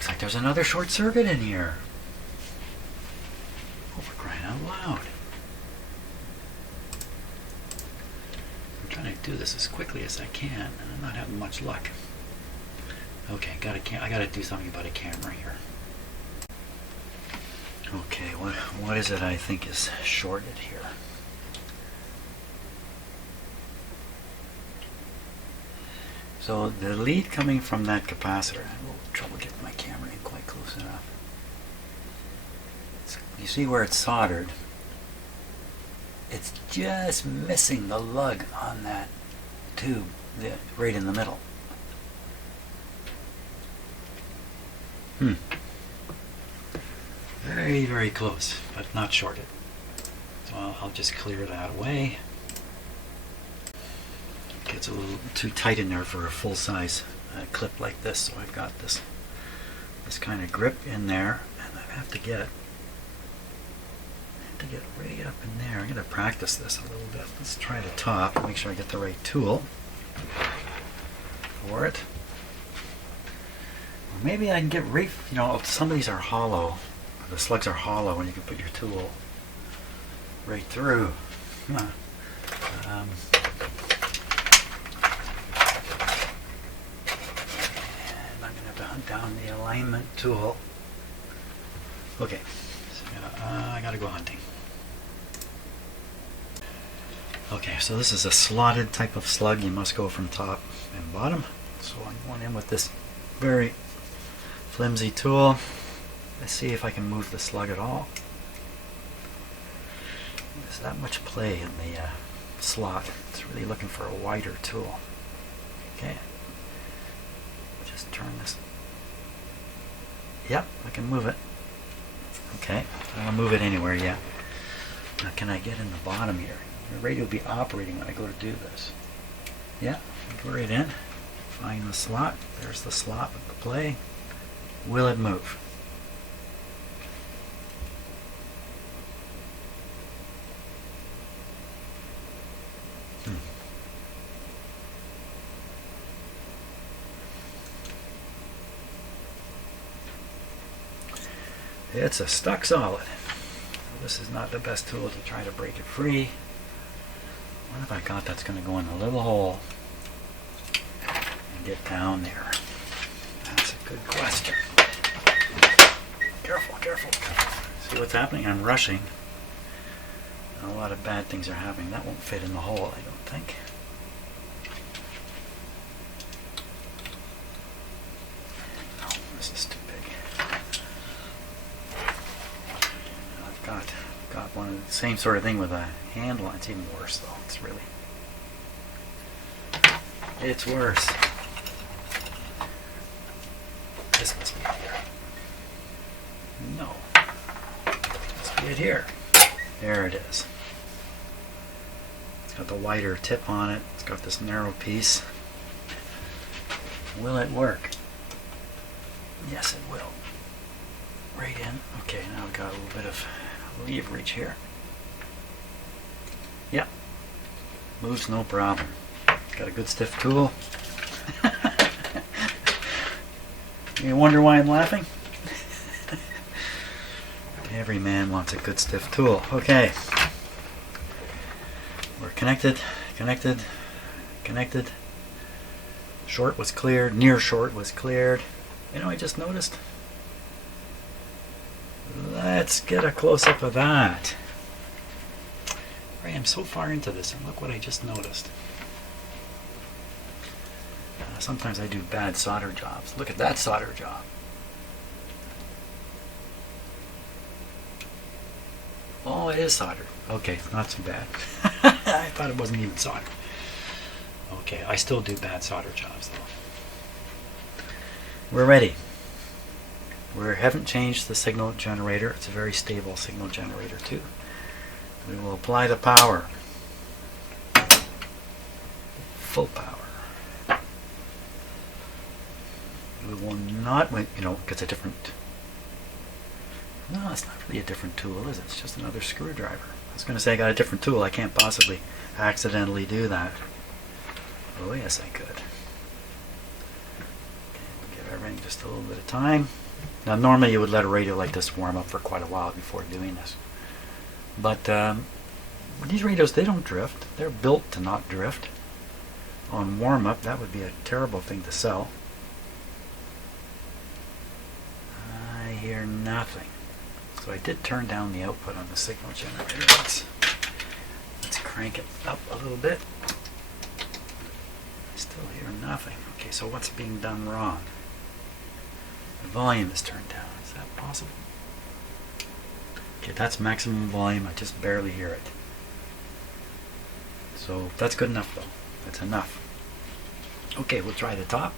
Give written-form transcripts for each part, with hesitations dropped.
looks like there's another short circuit in here. Oh, for crying out loud. I'm trying to do this as quickly as I can, and I'm not having much luck. Okay, I gotta do something about a camera here. Okay, what is it I think is shorted here? So the lead coming from that capacitor, I have a little trouble getting my camera in quite close enough. You see where it's soldered? It's just missing the lug on that tube right in the middle. Very, very close, but not shorted. So I'll just clear that away. Gets a little too tight in there for a full-size clip like this, so I've got this kind of grip in there, and I have to get right up in there. I'm going to practice this a little bit. Let's try the top and make sure I get the right tool for it. Or maybe I can get right, you know, some of these are hollow. The slugs are hollow, and you can put your tool right through. I'm going to have to hunt down the alignment tool. Okay, so I got to go hunting. Okay, so this is a slotted type of slug. You must go from top and bottom. So I'm going in with this very flimsy tool. Let's see if I can move the slug at all. There's that much play in the slot. It's really looking for a wider tool. Okay. Just turn this. Yep, I can move it. Okay, I don't move it anywhere yet. Now can I get in the bottom here? The radio will be operating when I go to do this. Yeah, go right in. Find the slot. There's the slot with the play. Will it move? It's a stuck solid. This is not the best tool to try to break it free. What have I got that's going to go in a little hole and get down there? That's a good question. Careful, careful. See what's happening? I'm rushing. A lot of bad things are happening. That won't fit in the hole, I don't think. No, this is too big. Got one of the same sort of thing with a handle on. It's even worse though. It's worse. This must be it here. No. This must be it here. There it is. It's got the wider tip on it. It's got this narrow piece. Will it work? Yes, it will. Right in. Okay, now we've got a little bit of leverage here. Yep. Moves no problem. Got a good stiff tool. You wonder why I'm laughing? Every man wants a good stiff tool. Okay. We're connected, connected, connected. Short was cleared. Near short was cleared. You know, I just noticed. Let's get a close-up of that. I am so far into this, and look what I just noticed. Sometimes I do bad solder jobs. Look at that solder job. Oh, it is soldered. Okay, not so bad. I thought it wasn't even soldered. Okay, I still do bad solder jobs, though. We're ready. We haven't changed the signal generator. It's a very stable signal generator too. We will apply the power. Full power. We will not, you know, it's a different, no, it's not really a different tool, is it? It's just another screwdriver. I was going to say I got a different tool. I can't possibly accidentally do that. Oh yes, I could. Okay, give everything just a little bit of time. Now normally you would let a radio like this warm up for quite a while before doing this. But these radios, they don't drift. They're built to not drift. On warm up, that would be a terrible thing to sell. I hear nothing. So I did turn down the output on the signal generator. Let's crank it up a little bit. I still hear nothing. Okay, so what's being done wrong? The volume is turned down. Is that possible? Okay, that's maximum volume. I just barely hear it. So that's good enough though. That's enough. Okay, we'll try the top.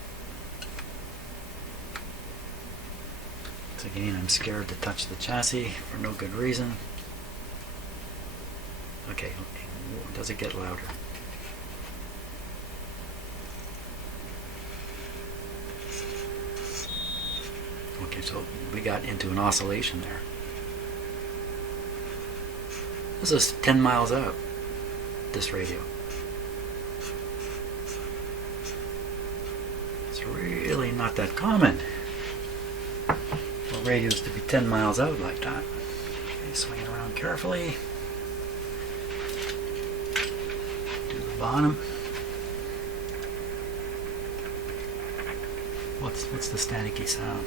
Once again, I'm scared to touch the chassis for no good reason. Okay, does it get louder? Okay, so we got into an oscillation there. This is 10 miles out, this radio. It's really not that common for radios to be 10 miles out like that. Okay, swing it around carefully. Do the bottom. What's the staticky sound?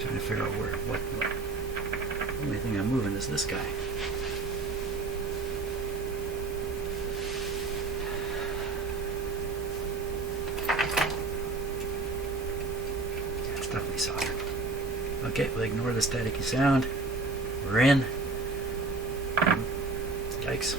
Trying to figure out what. The only thing I'm moving is this guy. It's definitely soldered. Okay, we'll ignore the staticky sound. We're in. Yikes.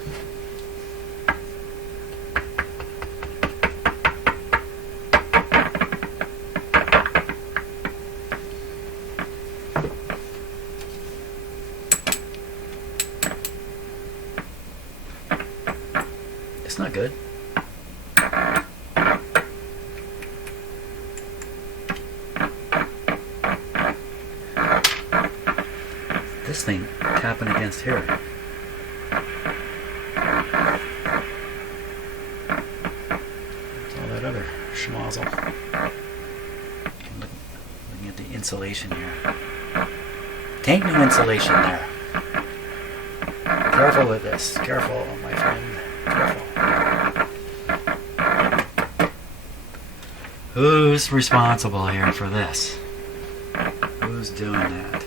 It's not good. This thing tapping against here. What's all that other schmozzle? Looking at the insulation here. Tank new insulation there. Careful with this. Careful, my friend. Careful. Who's responsible here for this? Who's doing that?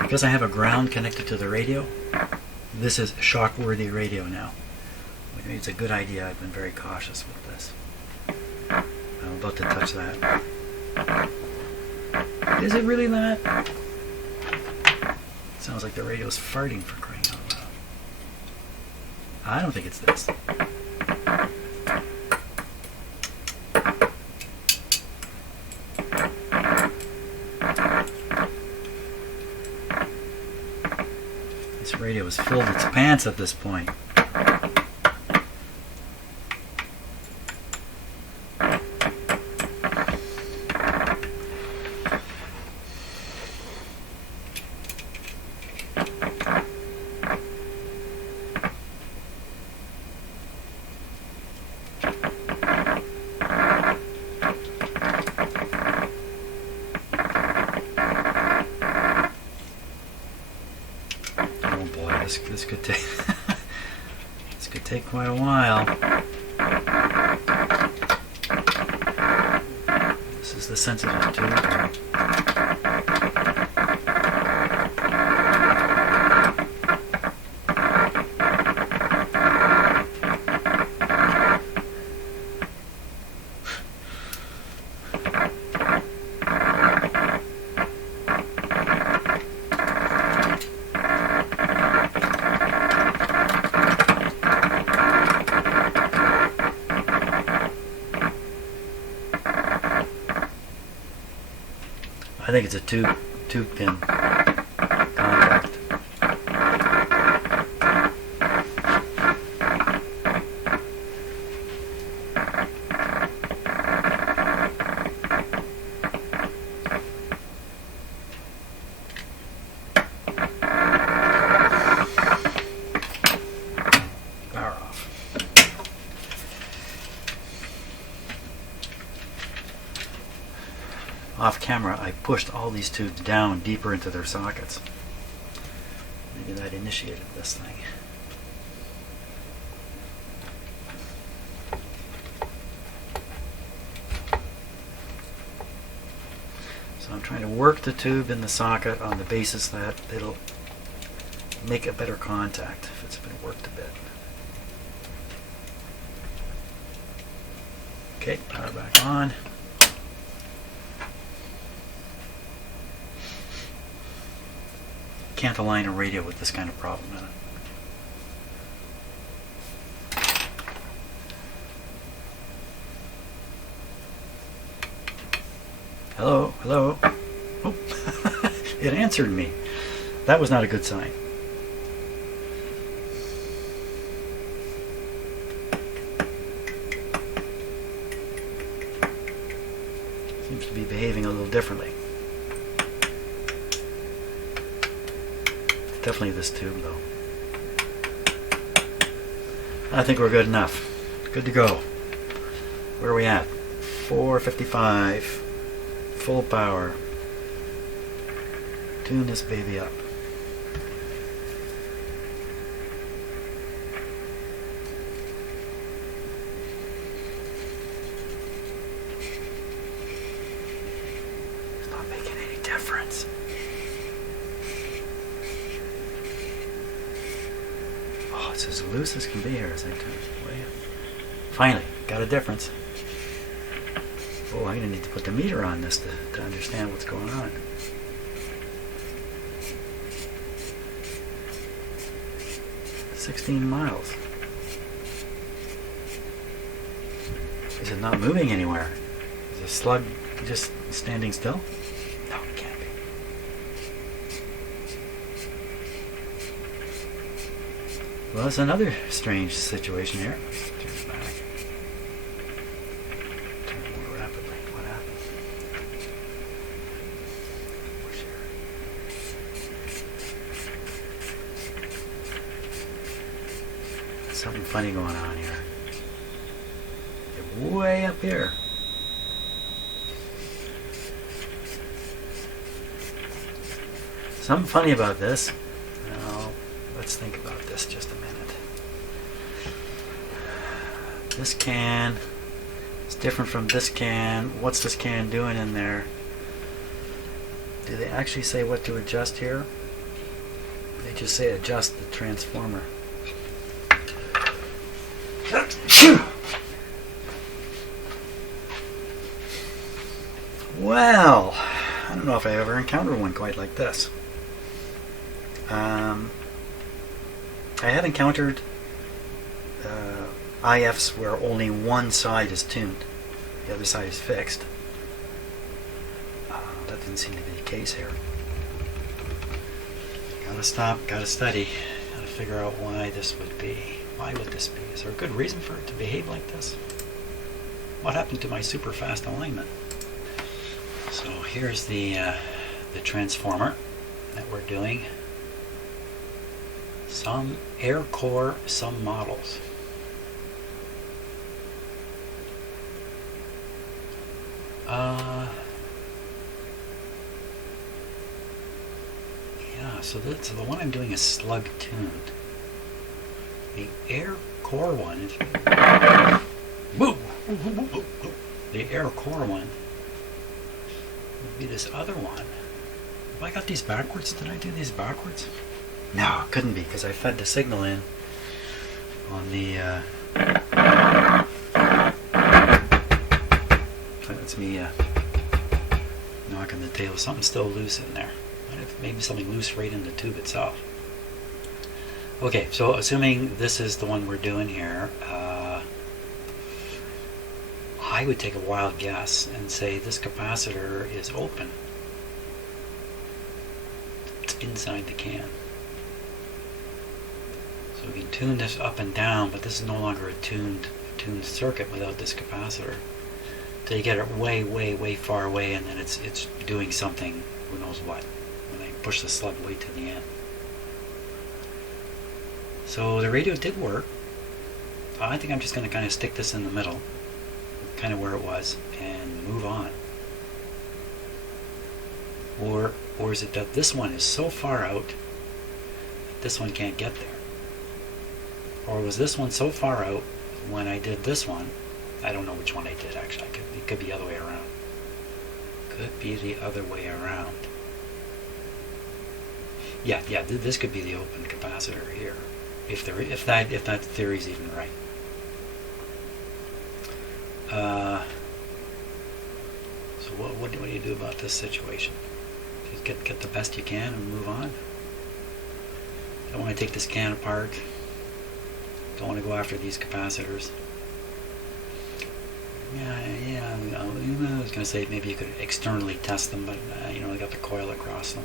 Because I have a ground connected to the radio, this is shock-worthy radio now. Which means it's a good idea. I've been very cautious with this. I'm about to touch that. Is it really that? Sounds like the radio's farting for crying out loud. I don't think it's this. This radio has filled its pants at this point. This could take this could take quite a while. This is the sensitive tube. I think it's a tube pin contact. off camera, I pushed all these tubes down deeper into their sockets. Maybe that initiated this thing. So I'm trying to work the tube in the socket on the basis that it'll make a better contact if it's been worked a bit. Okay, power back on. Can't align a radio with this kind of problem in it. Hello, hello. Oh, it answered me. That was not a good sign. Seems to be behaving a little differently. Definitely this tube, though. I think we're good enough. Good to go. Where are we at? 455. Full power. Tune this baby up. It's not making any difference. Oh, it's as loose as can be here as I turn it way up. Finally, got a difference. Oh, I'm going to need to put the meter on this to understand what's going on. $16 miles. Is it not moving anywhere? Is the slug just standing still? No, it can't be. Well, it's another strange situation here. Let's turn it back. Turn it more rapidly. What happened? Push here. There's something funny going on here. Get way up here. Something funny about this. Now, let's think about this just a minute. This can is different from this can. What's this can doing in there? Do they actually say what to adjust here? They just say adjust the transformer. Well, I don't know if I ever encountered one quite like this. I have encountered IFs where only one side is tuned, the other side is fixed. That didn't seem to be the case here. Gotta stop, gotta study, gotta figure out why this would be. Why would this be? Is there a good reason for it to behave like this? What happened to my super fast alignment? So here's the transformer that we're doing. Some air core, some models. Yeah, so the one I'm doing is slug tuned. The air core one is the air core one would be this other one. Have I got these backwards? Did I do these backwards? No, it couldn't be because I fed the signal in on the that's me knocking the tail. Something's still loose in there. Maybe something loose right in the tube itself. Okay, so assuming this is the one we're doing here, I would take a wild guess and say this capacitor is open. It's inside the can. So we can tune this up and down, but this is no longer a tuned circuit without this capacitor. Till you get it way, way, way far away, and then it's doing something, who knows what, when I push the slug way to the end. So the radio did work. I think I'm just going to kind of stick this in the middle, kind of where it was, and move on. Or is it that this one is so far out that this one can't get there? Or was this one so far out when I did this one? I don't know which one I did actually. It could be the other way around. Could be the other way around. Yeah, this could be the open capacitor here. If that theory's even right. So what do you do about this situation? Just get the best you can and move on. Don't want to take this can apart. Don't want to go after these capacitors. Yeah. I was going to say maybe you could externally test them, but you know, they got the coil across them.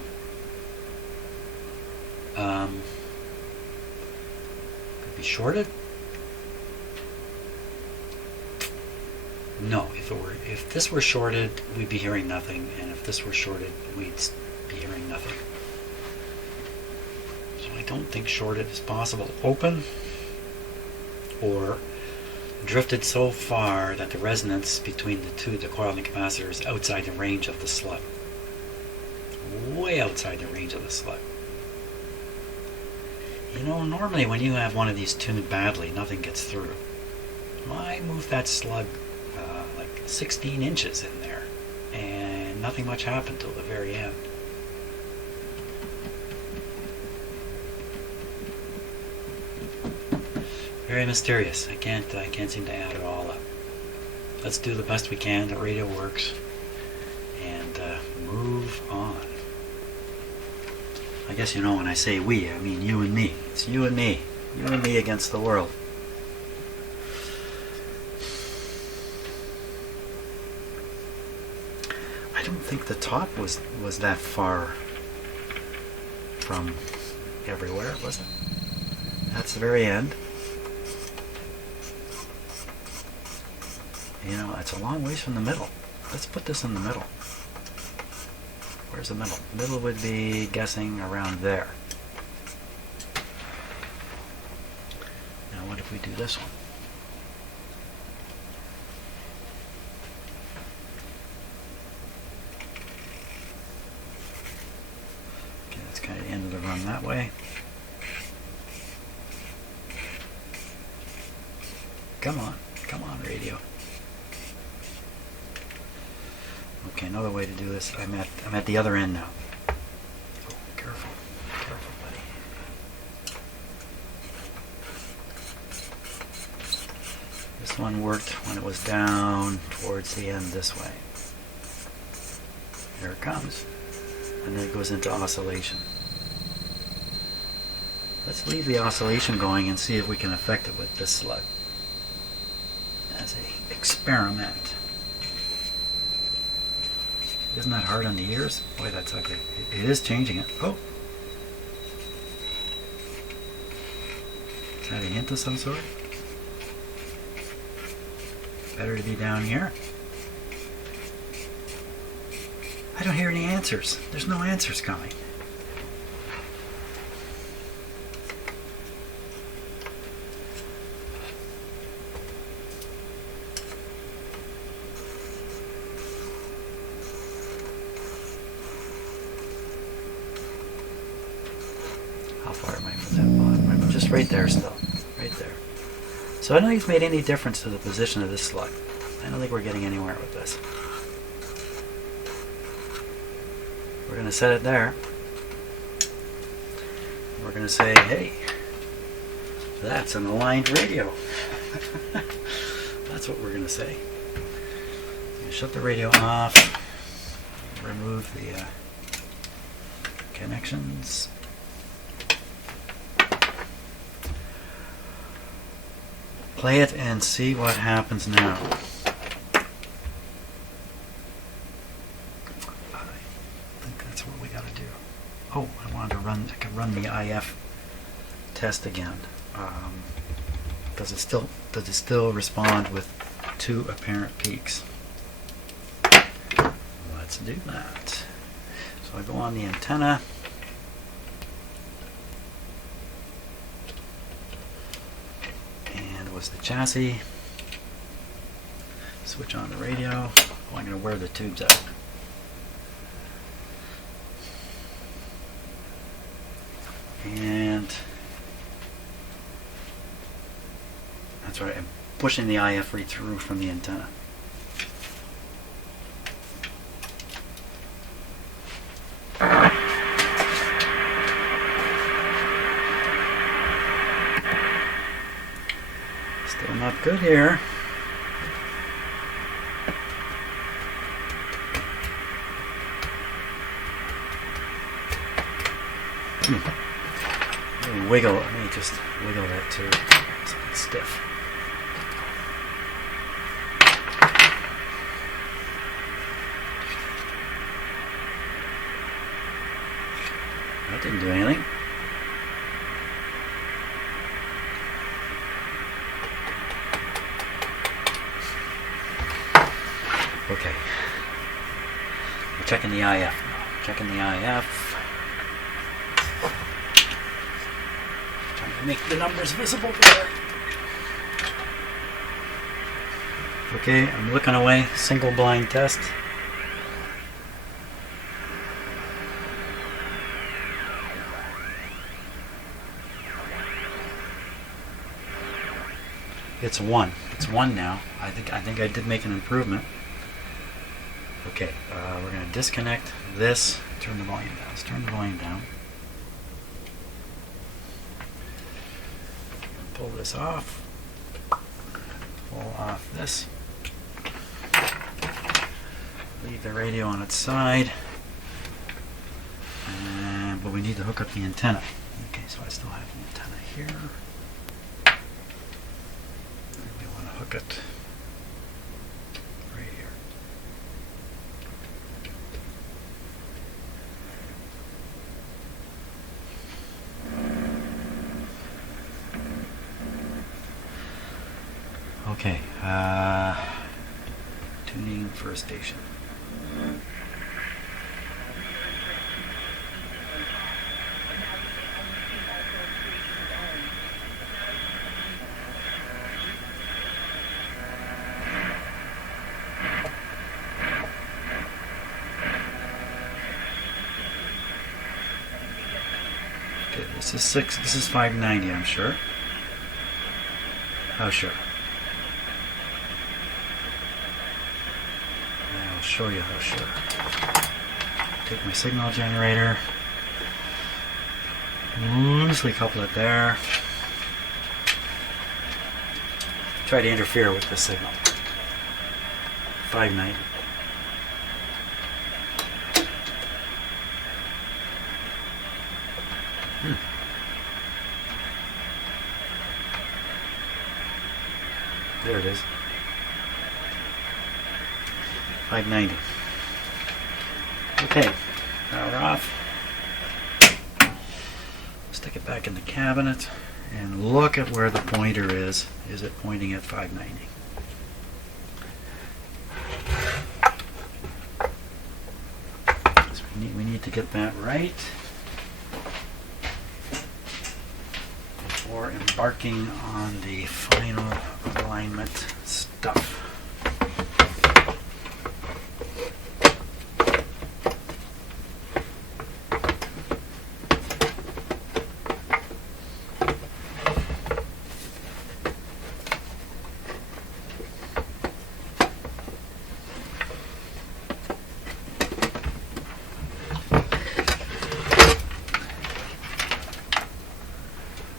Could be shorted. No, if this were shorted, we'd be hearing nothing, and if this were shorted, we'd be hearing nothing. So I don't think shorted is possible. Open, or drifted so far that the resonance between the coil and the capacitor is outside the range of the slug. Way outside the range of the slug. You know, normally when you have one of these tuned badly, nothing gets through. I moved that slug like 16 inches in there, and nothing much happened till the very end. Very mysterious. I can't seem to add it all up. Let's do the best we can. The radio works, and move on. I guess you know when I say we, I mean you and me. It's you and me. You and me against the world. I don't think the top was that far from everywhere, was it? That's the very end. You know, it's a long ways from the middle. Let's put this in the middle. Where's the middle? Middle would be guessing around there. Now what if we do this one? Okay, that's kind of the end of the run that way. Come on, radio. Okay, another way to do this. I'm at the other end now. Oh, careful, buddy. This one worked when it was down towards the end this way. There it comes, and then it goes into oscillation. Let's leave the oscillation going and see if we can affect it with this slug as an experiment. Isn't that hard on the ears? Boy, that's ugly. It is changing it. Oh! Is that a hint of some sort? Better to be down here. I don't hear any answers. There's no answers coming. How far am I from that bottom? I'm just right there still. Right there. So I don't think it's made any difference to the position of this slug. I don't think we're getting anywhere with this. We're going to set it there. We're going to say, hey, that's an aligned radio. That's what we're going to say. Shut the radio off. Remove the connections. Play it and see what happens now. I think that's what we got to do. Oh, I could run the IF test again. Does it still respond with two apparent peaks? Let's do that. So I go on the antenna. Was the chassis. Switch on the radio. Oh, I'm going to wear the tubes out. And that's right, I'm pushing the IF right through from the antenna. Still not good here. Let me wiggle. Let me just wiggle that too. It's stiff. That didn't do anything. Okay. We're checking the IF now. Checking the IF. Trying to make the numbers visible there. Okay, I'm looking away. Single blind test. It's 1. It's 1 now. I think I did make an improvement. Okay, we're going to disconnect this. Turn the volume down. Let's turn the volume down. Pull this off. Pull off this. Leave the radio on its side. But we need to hook up the antenna. Okay, so I still have the antenna here. We want to hook it right here. Okay, tuning for a station. Okay, this is 6. This is 590, I'm sure. Oh, sure. I'll show you how sure. Take my signal generator, loosely couple it there. Try to interfere with the signal. 590. There it is. 590. Okay, power off. Stick it back in the cabinet and look at where the pointer is. Is it pointing at 590? So we need to get that right before embarking on the final alignment stuff.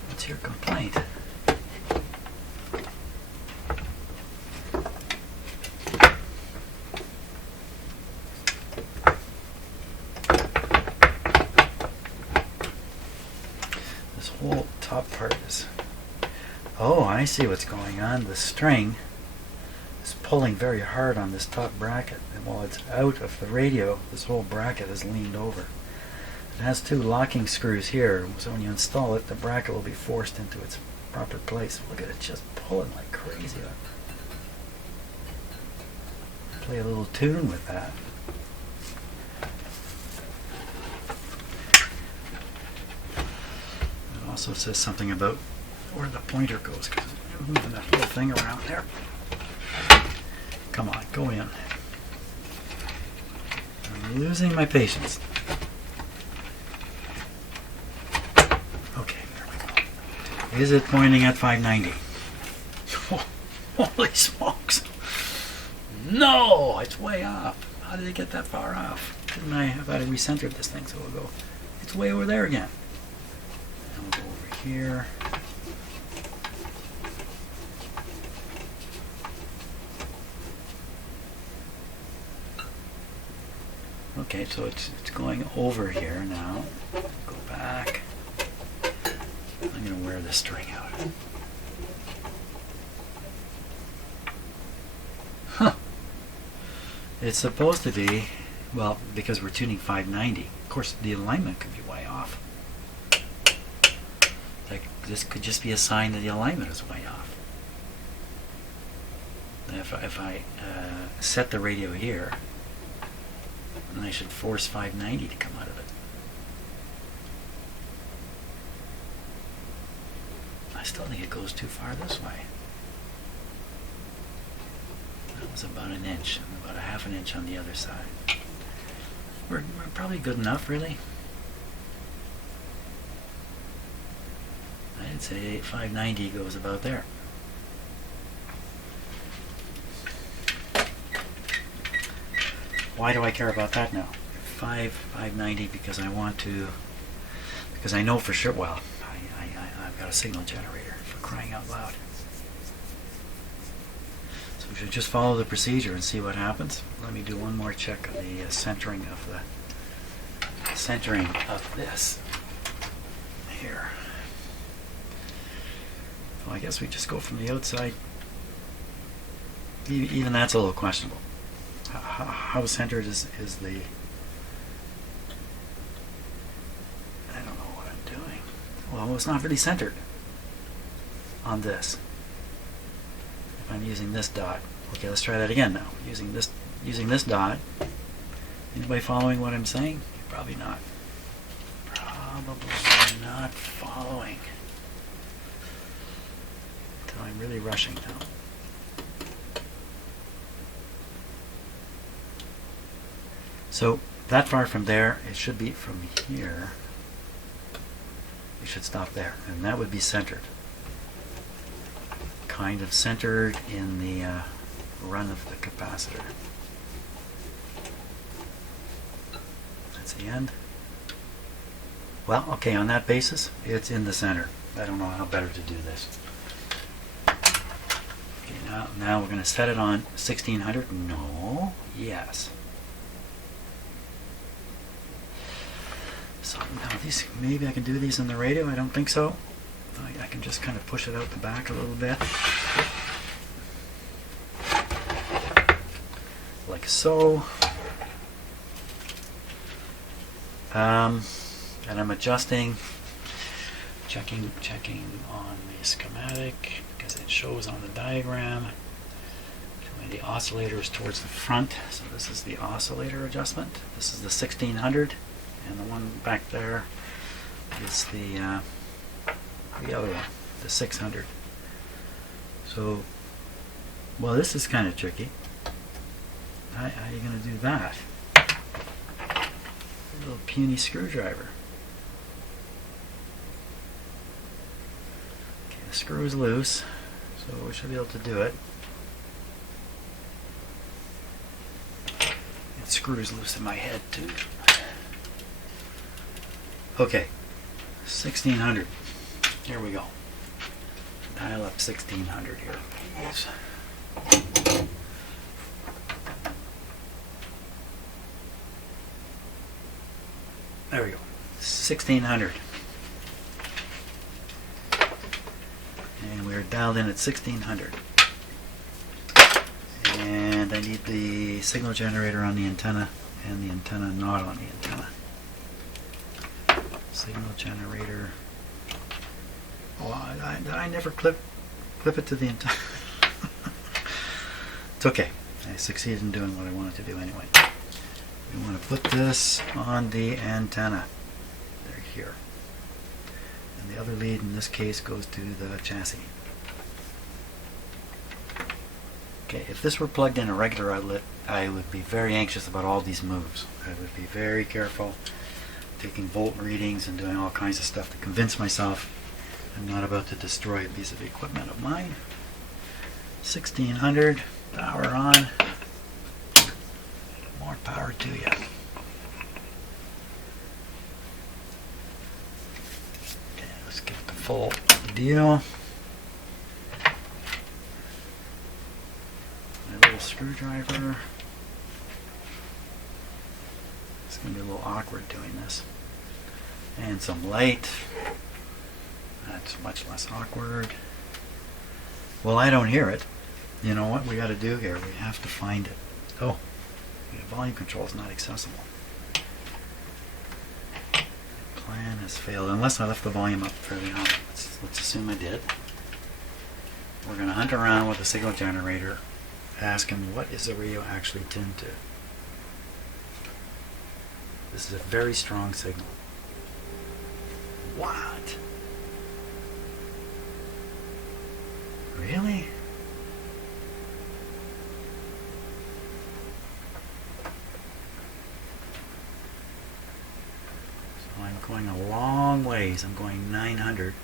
What's your complaint? This whole top part is... Oh, I see what's going on. The string is pulling very hard on this top bracket, and while it's out of the radio, this whole bracket is leaned over. It has 2 locking screws here, so when you install it, the bracket will be forced into its proper place. Look at it just pulling like crazy. Play a little tune with that. It also says something about where the pointer goes, because I'm moving that whole thing around there. Come on, go in. I'm losing my patience. Is it pointing at 590? Holy smokes! No! It's way off. How did it get that far off? Didn't I have I recentered this thing so we'll go? It's way over there again. And we'll go over here. Okay, so it's going over here now. Go back. I'm going to wear this string out. Huh. It's supposed to be, well, because we're tuning 590. Of course, the alignment could be way off. Like, this could just be a sign that the alignment is way off. And if I set the radio here, then I should force 590 to come out of it. I still think it goes too far this way. That was about an inch, and about a half an inch on the other side. We're probably good enough, really. I'd say 590 goes about there. Why do I care about that now? 590 because I want to, because I know for sure, well, I've got a signal generator, for crying out loud. So we should just follow the procedure and see what happens. Let me do one more check of the centering of this here. So I guess we just go from the outside. Even that's a little questionable. How centered is the... I don't know what I'm doing. Well, it's not really centered on this. If I'm using this dot. Okay, let's try that again now. Using this dot. Anybody following what I'm saying? Probably not. Probably not following. Until I'm really rushing now. So that far from there, it should be from here. We should stop there, and that would be centered. Kind of centered in the run of the capacitor. That's the end. Well, okay, on that basis, it's in the center. I don't know how better to do this. Okay, now we're going to set it on 1600. No. Yes. So now these, maybe I can do these in the radio. I don't think so. I can just kind of push it out the back a little bit. Like so. And I'm adjusting, checking on the schematic because it shows on the diagram. The oscillator is towards the front, so this is the oscillator adjustment. This is the 1600. And the one back there is the other one, the 600. So, well, this is kind of tricky. How are you going to do that? A little puny screwdriver. Okay, the screw is loose, so we should be able to do it. It screws loose in my head too. Okay, 1600. Here we go. Dial up 1600 here, please. There we go. 1600. And we're dialed in at 1600. And I need the signal generator on the antenna and the antenna not on the antenna. Signal generator. Oh, I never clip it to the antenna. It's okay. I succeeded in doing what I wanted to do anyway. We want to put this on the antenna. They're here. And the other lead in this case goes to the chassis. Okay, if this were plugged in a regular outlet, I would be very anxious about all these moves. I would be very careful, taking volt readings and doing all kinds of stuff to convince myself I'm not about to destroy a piece of equipment of mine. 1600, power on. More power to you. Okay, let's get the full deal. My little screwdriver. It's going to be a little awkward doing this. And some light. That's much less awkward. Well, I don't hear it. You know what we got to do here? We have to find it. Oh, the volume control is not accessible. Plan has failed, unless I left the volume up fairly high. Let's assume I did. We're going to hunt around with the signal generator, asking what is the radio actually tuned to. This is a very strong signal. What? Really? So I'm going a long ways. I'm going 900,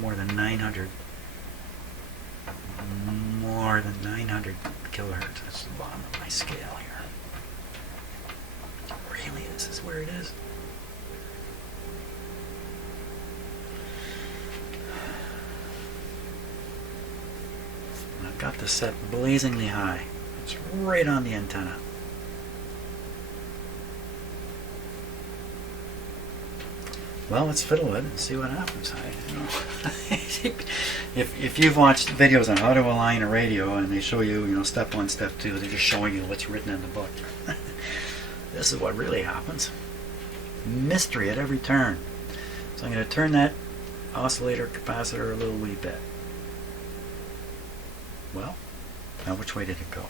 more than 900. More than 900 kilohertz. That's the bottom of my scale here. Really? This is where it is? I've got this set blazingly high. It's right on the antenna. Well, let's fiddle with it and see what happens. If you've watched videos on how to align a radio and they show you, step 1, step 2, they're just showing you what's written in the book. This is what really happens. Mystery at every turn. So I'm going to turn that oscillator capacitor a little wee bit. Well, now which way did it go?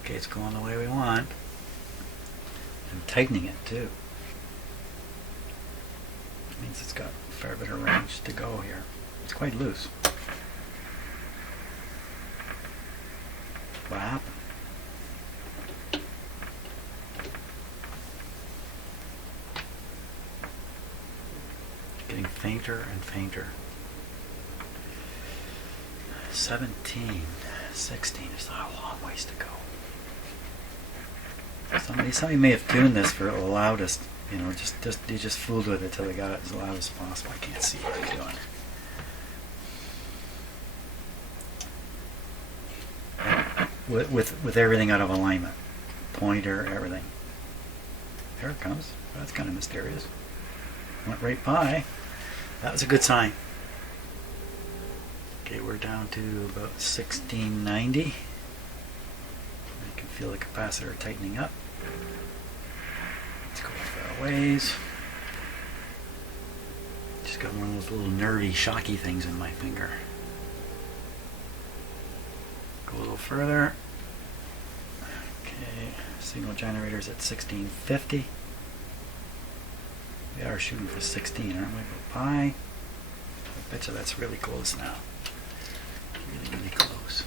Okay, it's going the way we want. I'm tightening it too. That means it's got a fair bit of range to go here. It's quite loose. What happened? Getting fainter and fainter. 17, 16 is not a long ways to go. Somebody may have tuned this for the loudest, they just fooled with it till they got it as loud as possible. I can't see what I'm doing. With everything out of alignment. Pointer, everything. There it comes. That's kind of mysterious. Went right by. That was a good sign. Okay, we're down to about 1690. I can feel the capacitor tightening up. Let's go far ways. Just got one of those little nervy, shocky things in my finger. Go a little further. Okay, signal generator's at 1650. We are shooting for 16, aren't we? But pi. I bet you that's really close now. Really, really close.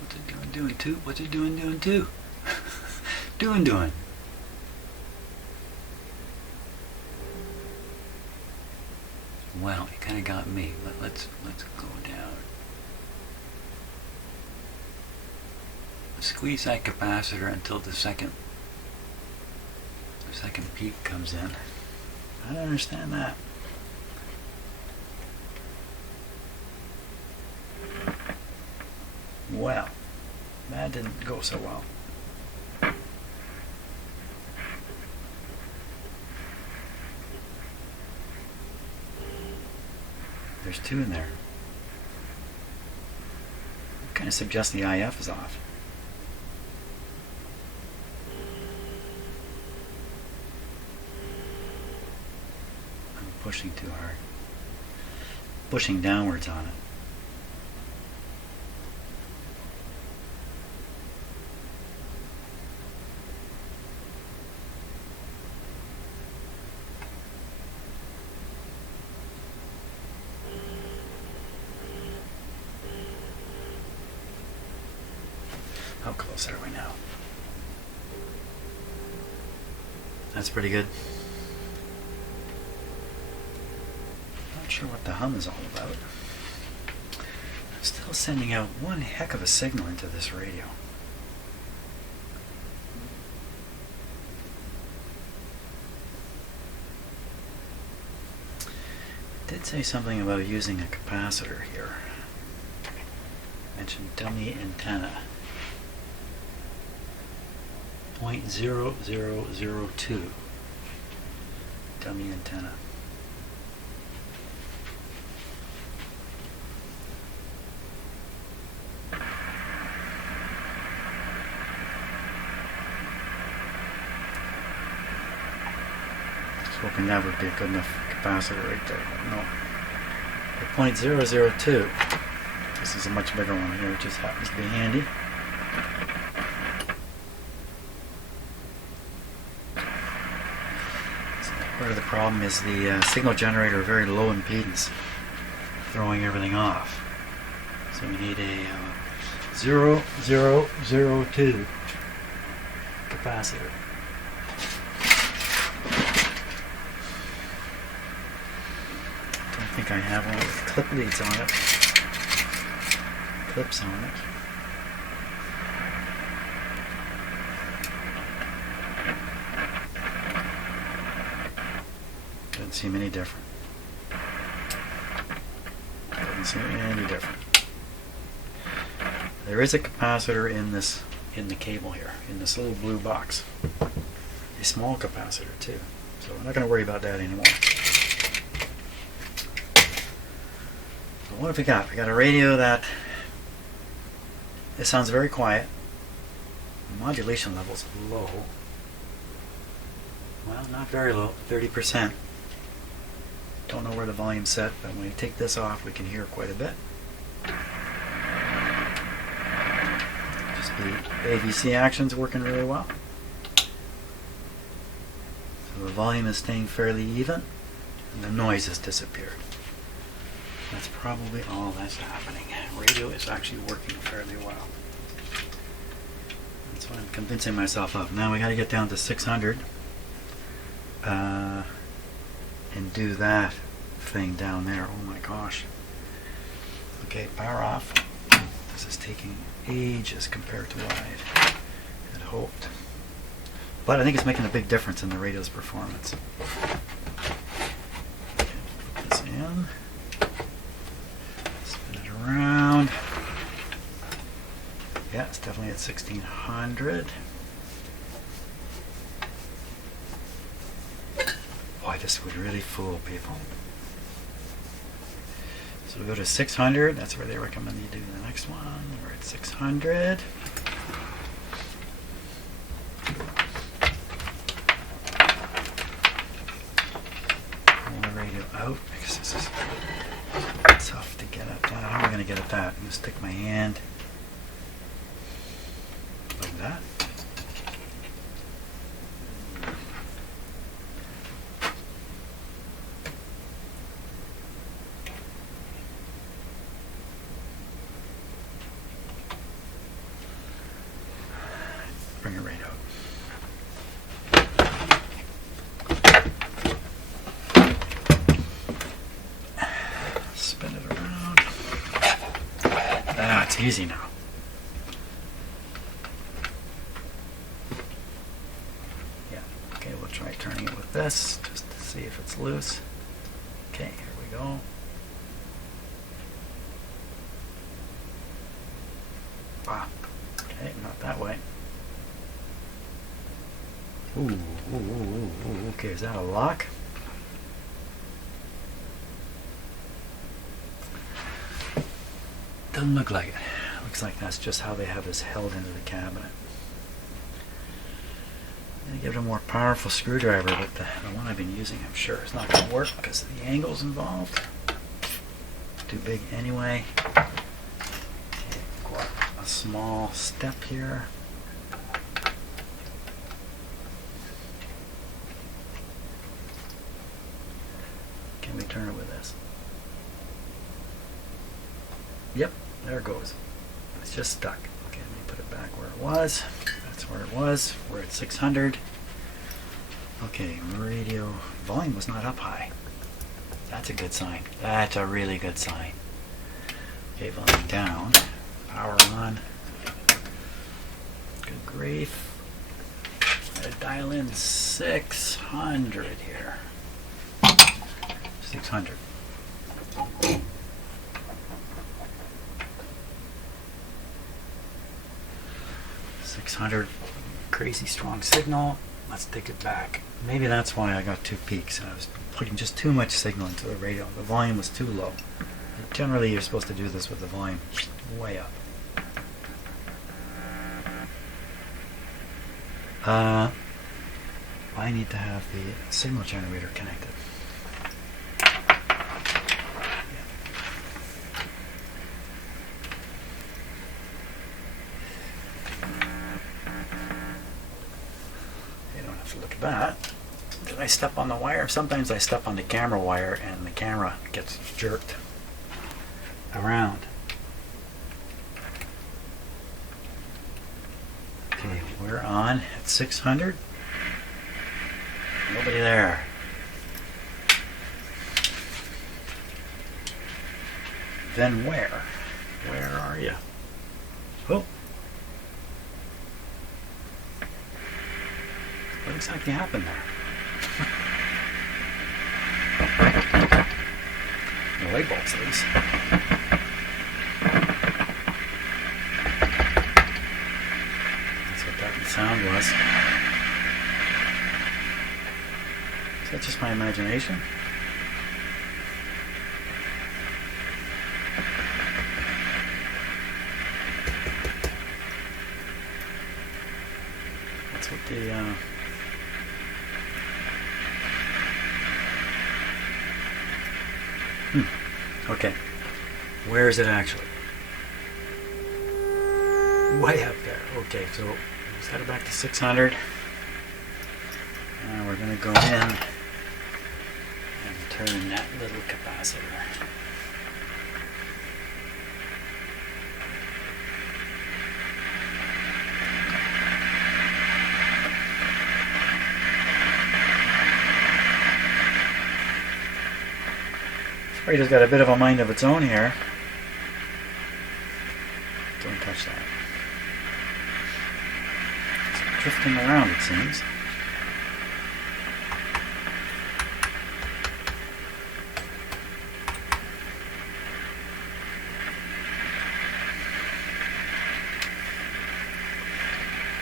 What's it doing too? What's it doing too? doing. Well, it kind of got me, but let's go down. Squeeze that capacitor until the second peak comes in. I don't understand that. Well, that didn't go so well. There's 2 in there. Kind of suggests the IF is off. Pushing too hard. Pushing downwards on it. close are we now? That's pretty good. Not sure what the hum is all about. I'm still sending out one heck of a signal into this radio. It did say something about using a capacitor here. Mentioned dummy antenna. 0.0002 dummy antenna. Just hoping that would be a good enough capacitor right there, but no. The 0.002. This is a much bigger one here, it just happens to be handy. Part of the problem is the signal generator very low impedance, throwing everything off. So we need a 0.002 capacitor. Don't think I have one with clip leads on it. Clips on it. Doesn't seem any different. Doesn't seem any different. There is a capacitor in the cable here, in this little blue box. A small capacitor too. So we're not going to worry about that anymore. So what have we got? We got a radio that it sounds very quiet. The modulation level's low. Well, not very low, 30%. Don't know where the volume's set, but when we take this off, we can hear quite a bit. Just the AVC action's working really well. So the volume is staying fairly even, and the noise has disappeared. That's probably all that's happening. Radio is actually working fairly well. That's what I'm convincing myself of. Now we got to get down to 600. And do that thing down there. Oh my gosh. Okay, power off. This is taking ages compared to what I had hoped. But I think it's making a big difference in the radio's performance. Okay, put this in. Spin it around. Yeah, it's definitely at 1600. This would really fool people. So we go to 600. That's where they recommend you do the next one. We're at 600. Pull the radio out because this is tough to get at that. How am I going to get at that? I'm going to stick my hand like that. Bring it right out. Spin it around. Ah, it's easy now. Yeah, okay, we'll try turning it with this just to see if it's loose. Okay, here we go. Ah, okay, not that way. Ooh, okay, is that a lock? Doesn't look like it. Looks like that's just how they have this held into the cabinet. I'm going to give it a more powerful screwdriver, but the one I've been using, I'm sure, is not going to work because of the angles involved. Too big anyway. Okay, got a small step here. Can we turn it with this? Yep, there it goes. It's just stuck. Okay, let me put it back where it was. That's where it was. We're at 600. Okay, radio volume was not up high. That's a good sign. That's a really good sign. Okay, volume down. Power on. Good grief. Gotta dial in 600 here. 600. Crazy strong signal. Let's take it back. Maybe that's why I got two peaks. I was putting just too much signal into the radio. The volume was too low. Generally, you're supposed to do this with the volume way up. I need to have the signal generator connected. Look at that. Did I step on the wire? Sometimes I step on the camera wire and the camera gets jerked around. Okay, we're on at 600. Nobody there. Then where? Where are you? Oh. What exactly happened there? The light bulb's loose. That's what that sound was. Is that just my imagination? That's what the Okay, where is it actually? Way up there. Okay, so let's head back to 600. And we're going to go in and turn that little capacitor. Radio's got a bit of a mind of its own here. Don't touch that. It's drifting around, it seems.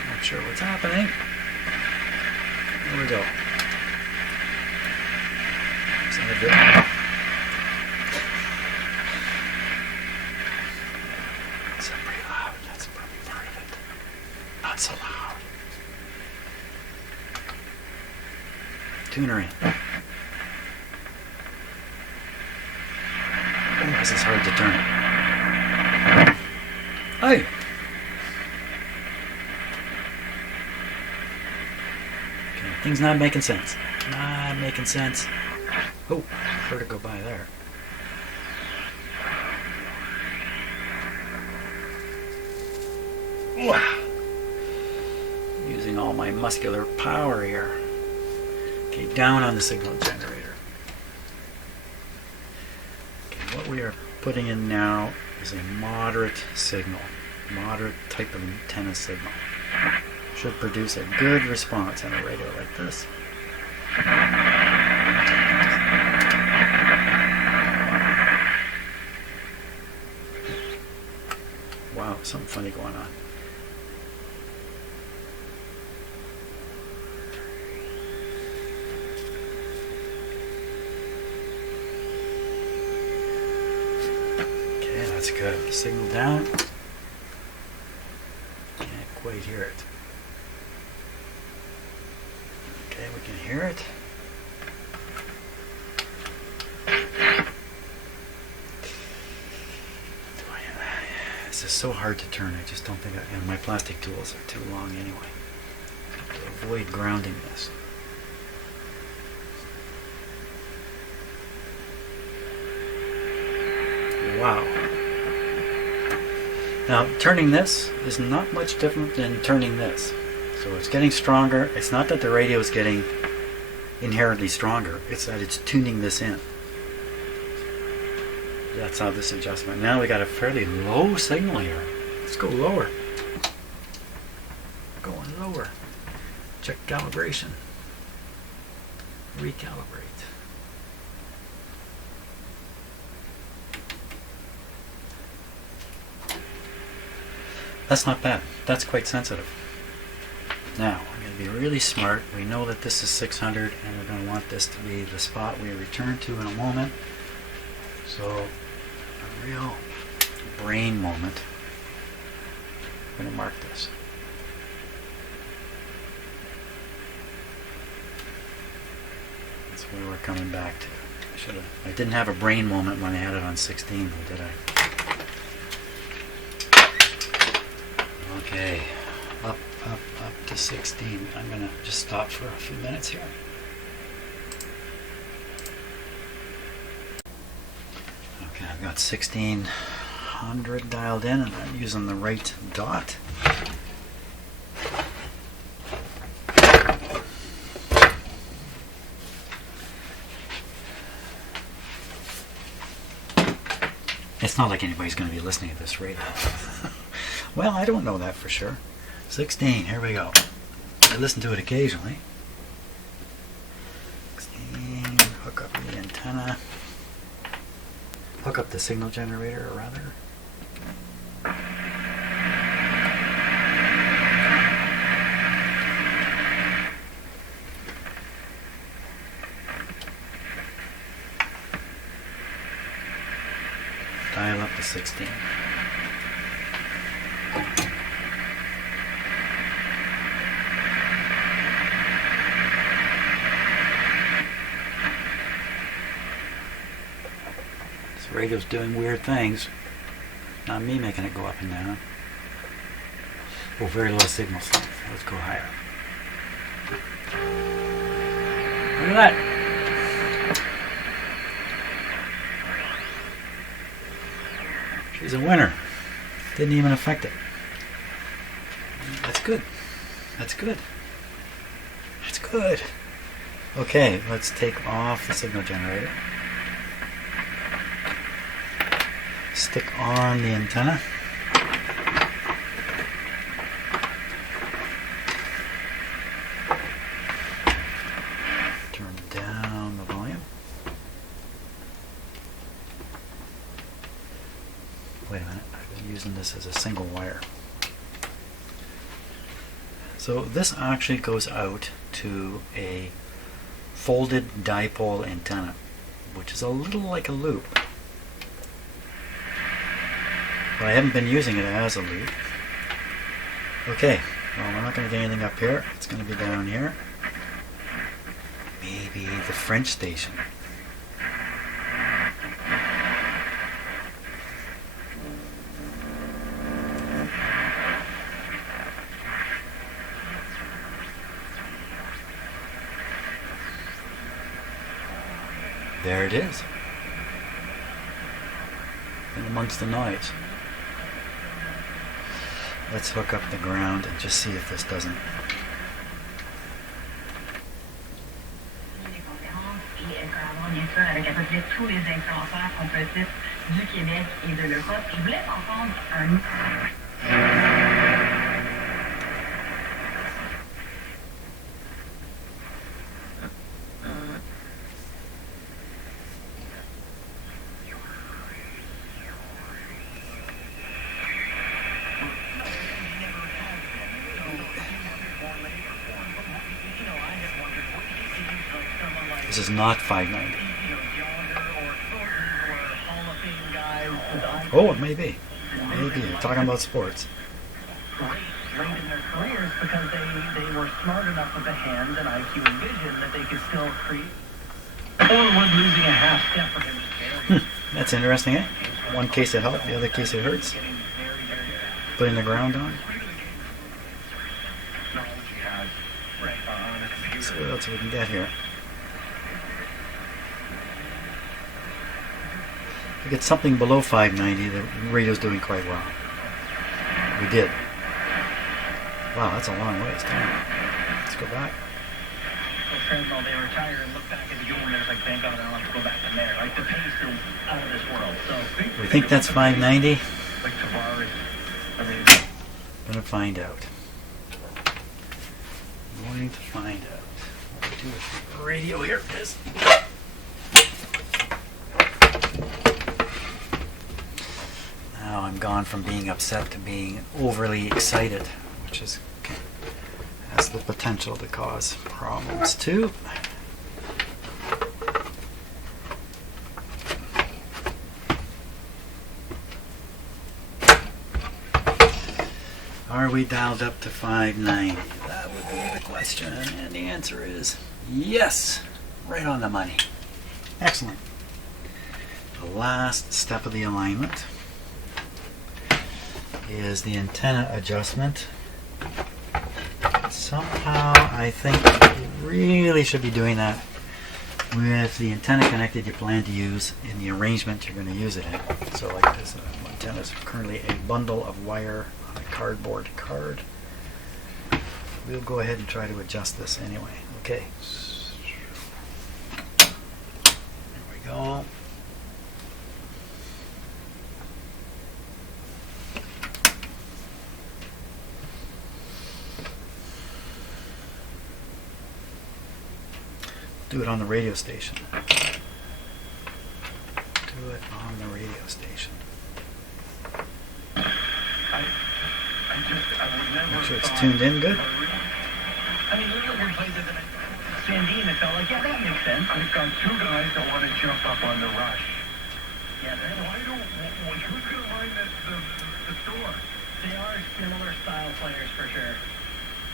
Not sure what's happening. Here we go. Is that a bit? So loud. Tuner in. Oh, this is hard to turn. Hey! Okay, things not making sense. Not making sense. Oh, heard it go by there. Wow. Using all my muscular power here. Okay, down on the signal generator. Okay, what we are putting in now is a moderate signal. Moderate type of antenna signal. Should produce a good response on a radio like this. Wow, something funny going on. That's good. Signal down. Can't quite hear it. Okay, we can hear it. This is so hard to turn. I just don't think and my plastic tools are too long anyway. To avoid grounding this. Wow. Now, turning this is not much different than turning this. So it's getting stronger. It's not that the radio is getting inherently stronger. It's that it's tuning this in. That's how this adjustment. Now we got a fairly low signal here. Let's go lower. Going lower. Check calibration. Recalibrate. That's not bad. That's quite sensitive. Now, I'm going to be really smart. We know that this is 600 and we're going to want this to be the spot we return to in a moment. So, a real brain moment. I'm going to mark this. That's where we're coming back to. I didn't have a brain moment when I had it on 16, though, did I? Okay, up to 16. I'm going to just stop for a few minutes here. Okay, I've got 1600 dialed in and I'm using the right dot. It's not like anybody's going to be listening to this radio. Well, I don't know that for sure. 16, here we go. I listen to it occasionally. 16, hook up the antenna. Hook up the signal generator, rather. Dial up to 16. This radio's doing weird things. Not me making it go up and down. Oh, very low signal strength. Let's go higher. Look at that. She's a winner. Didn't even affect it. That's good. That's good. That's good. Okay, let's take off the signal generator. Stick on the antenna. Turn down the volume. Wait a minute, I've been using this as a single wire. So this actually goes out to a folded dipole antenna, which is a little like a loop. But I haven't been using it as a loop. Okay, well, we're not going to get anything up here. It's going to be down here. Maybe the French station. There it is. In amongst the noise. Let's hook up the ground and just see if this doesn't. This is not 590. Oh, it may be. Maybe. You're talking about sports. Late in their careers because they were smart enough with the hands and IQ and vision that they could still create. Or was losing a half step for him. That's interesting, eh? One case it helped, the other case it hurts. Putting the ground on. So what else we can get here? If we get something below 590, the radio's doing quite well. We did. Wow, that's a long ways. Damn. Let's go back. Well, Sentinel, they retire and look back at the game and there's like, thank God I don't have to go back in there. Like, the pace is out of this world. So We think that's 590. like Tavares, I mean, Gonna find out. Going to find out. What we do with the radio here is. Now I'm gone from being upset to being overly excited, which is has the potential to cause problems too. Are we dialed up to 590? That would be the question, and the answer is yes, right on the money. Excellent. The last step of the alignment is the antenna adjustment. Somehow I think you really should be doing that with the antenna connected you plan to use in the arrangement you're going to use it in. So like this antenna is currently a bundle of wire on a cardboard card. We'll go ahead and try to adjust this anyway. Okay. There we go. Do it on the radio station. Do it on the radio station. Make sure it's tuned in good. I mean, look at where he plays it. Sandine, it felt like, yeah, that makes sense. I've got two guys that want to jump up on the rush. Yeah, Who's going to line the store? they are similar style players for sure.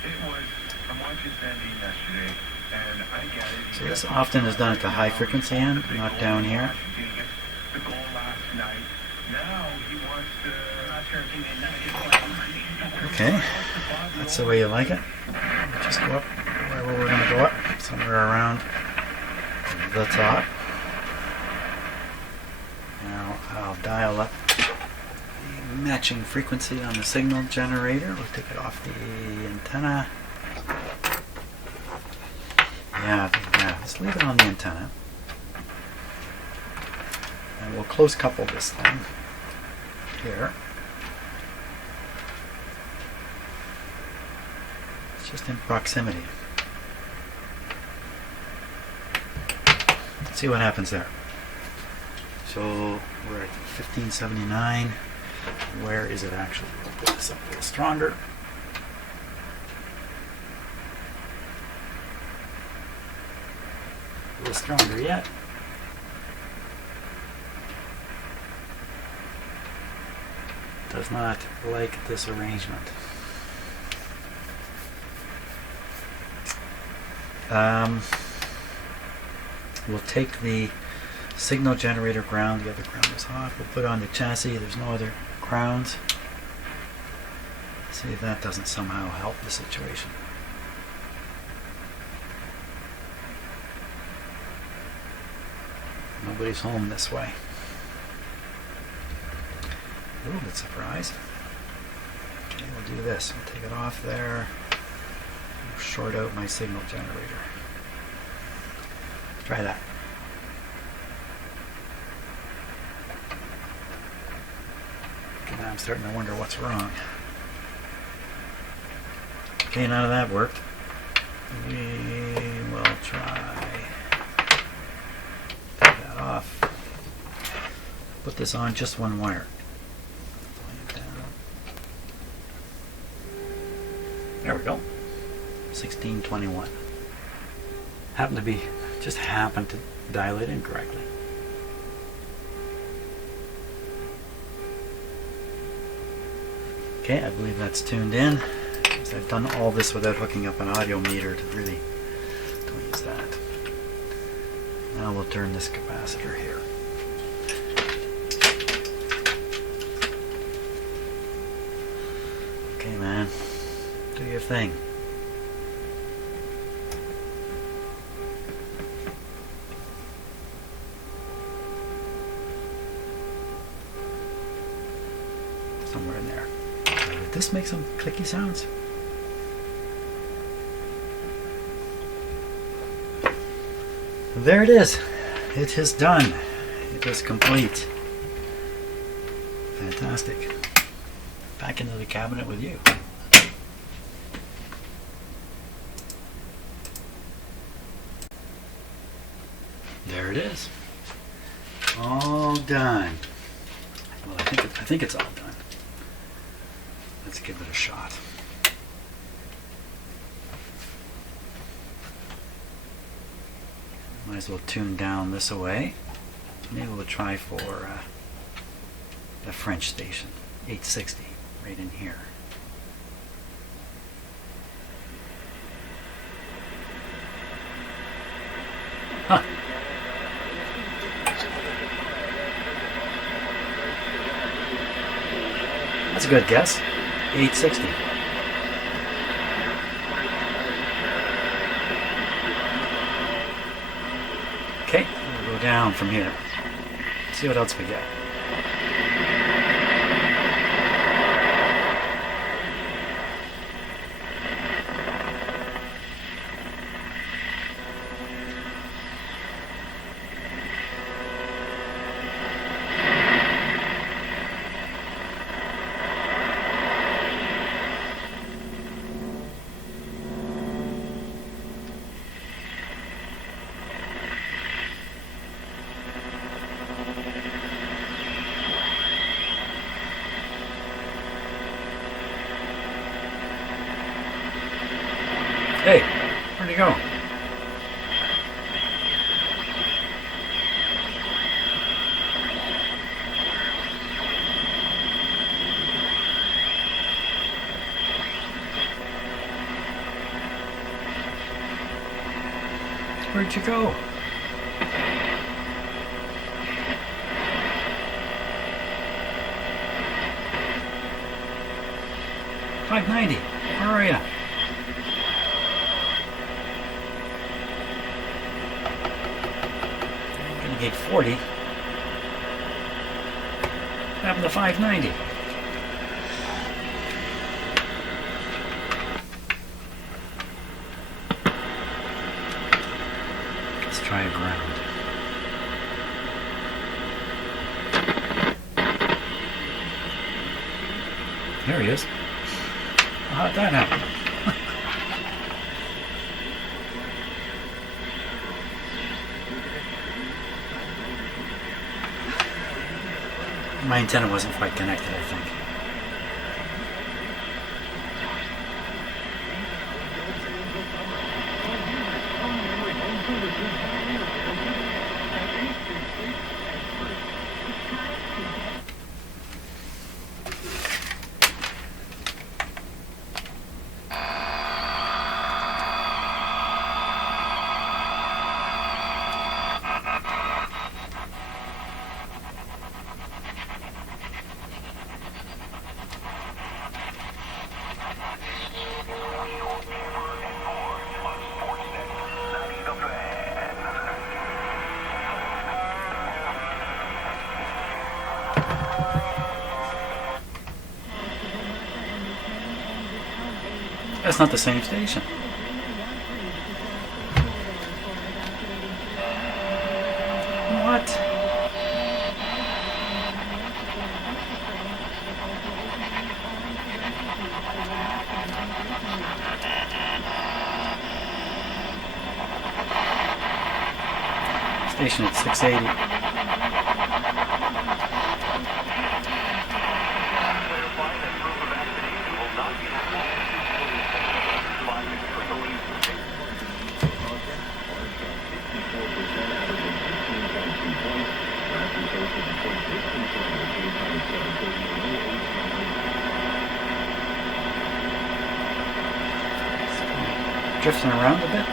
I'm watching Sandine yesterday, and I get it. So this often is done at the high frequency end, not down here. The goal last night. Now he wants to. I'm not sure if he made that. Okay, that's the way you like it. Just go up where we're going to go up, somewhere around the top. Now I'll dial up the matching frequency on the signal generator. We'll take it off the antenna. Yeah, let's leave it on the antenna. And we'll close couple this thing here. It's just in proximity. Let's see what happens there. So we're at 1579. Where is it actually? We'll put this up a little stronger. A little stronger yet. Does not like this arrangement. We'll take the signal generator ground, the other ground is hot. We'll put it on the chassis, there's no other grounds. See if that doesn't somehow help the situation. Nobody's home this way. A little bit surprised. Okay, we'll do this. We'll take it off there. We'll short out my signal generator. Try that. Okay, now I'm starting to wonder what's wrong. Okay, none of that worked. We will try. Take that off. Put this on just one wire. There we go. 1621. Just happened to dial it incorrectly. Okay, I believe that's tuned in. Because I've done all this without hooking up an audio meter to really don't use that. Now we'll turn this capacitor here. Okay, man. Do your thing. Somewhere in there. Did this make some clicky sounds? There it is. It is done. It is complete. Fantastic. Back into the cabinet with you. There it is. All done. Well, I think it's all done. Let's give it a shot. Might as well tune down this away. Maybe we'll try for the French station, 860, right in here. Huh. That's a good guess. 860. Okay, we'll go down from here. See what else we get. Hey, where'd he go? Where'd you go? $5.90. Where are you? Gate 40. What happened to $5.90? Let's try a ground. There he is. Well, how'd that happen? My antenna wasn't quite connected, I think. That's not the same station. What? Station at 680. Drifting around a bit.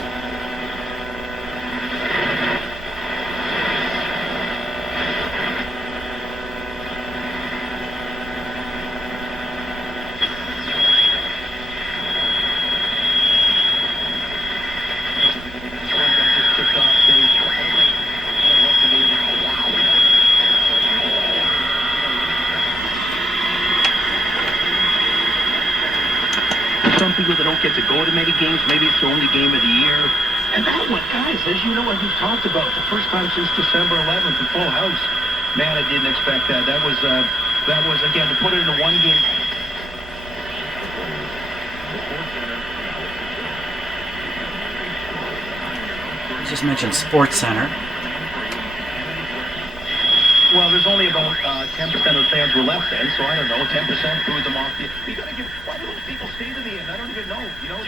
don't get to go to many games. Maybe it's the only game of the year. And that one, guys, as you know, as we've talked about, the first time since December 11th, the full house. Man, I didn't expect that. That was again, to put it in a one game. Just mentioned Sports Center. Well, there's only about 10% of the fans were left then, so I don't know, 10% booed them off. You gotta give, why do those people stay to the end? I don't even know. You know,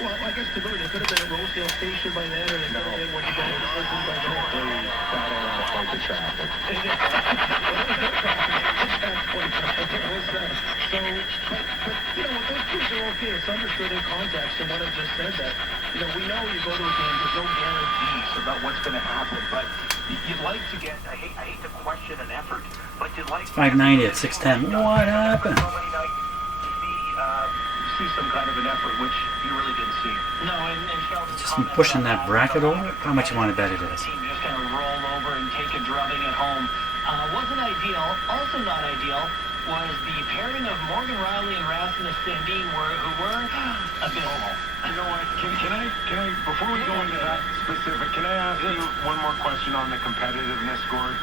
well, I guess to they could have been at Rosedale Station by then, or they could have been when you got to listen by then. They got all out of point the traffic. So, but, you know, those kids are okay. It's understood in context, and what I just said that, you know, we know you go to a game, there's no guarantees about what's going to happen, but you'd like to get, I hate to question an effort, but you'd like 590 at 610. What happened? See some kind of an effort, which you really didn't see. No, and Sheldon's Just pushing that bracket over. How much you want to bet it is? The team just kind of roll over and take a drubbing at home. Wasn't ideal. Also not ideal was the pairing of Morgan Riley and Rasmus Sandin, who were a bit off. You know what? Can I before we go into that specific, can I ask you one more question on the competitiveness, Gord?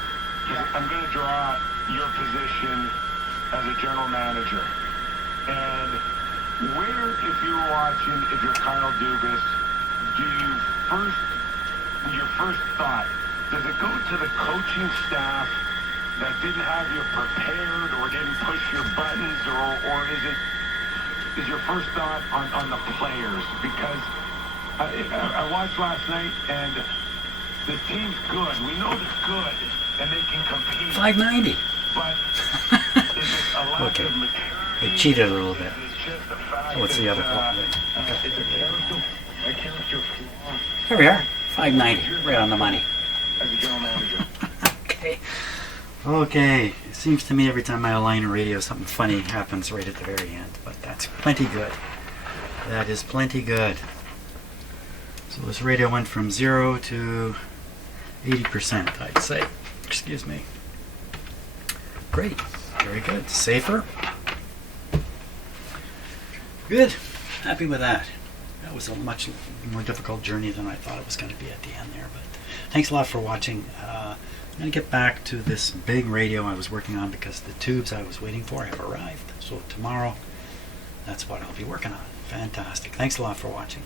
Because I'm going to draw your position as a general manager. And where, if you're watching, if you're Kyle Dubas, do you your first thought, does it go to the coaching staff that didn't have you prepared or didn't push your buttons, or is your first thought on the players? Because I watched last night, and the team's good. We know they're good, and they can compete. 590. But is it a lack Okay. of maturity? They cheated a little bit. Is it just the fact What's the other that, problem? is it a character flaw Here we are. 590. Right on the money. as a general manager? Okay. Okay. It seems to me every time I align a radio, something funny happens right at the very end. But that's plenty good. That is plenty good. So this radio went from 0 to 80%, I'd say. Excuse me. Great. Very good. Safer. Good. Happy with that. That was a much more difficult journey than I thought it was going to be at the end there. But thanks a lot for watching. I'm going to get back to this big radio I was working on because the tubes I was waiting for have arrived. So tomorrow, that's what I'll be working on. Fantastic. Thanks a lot for watching.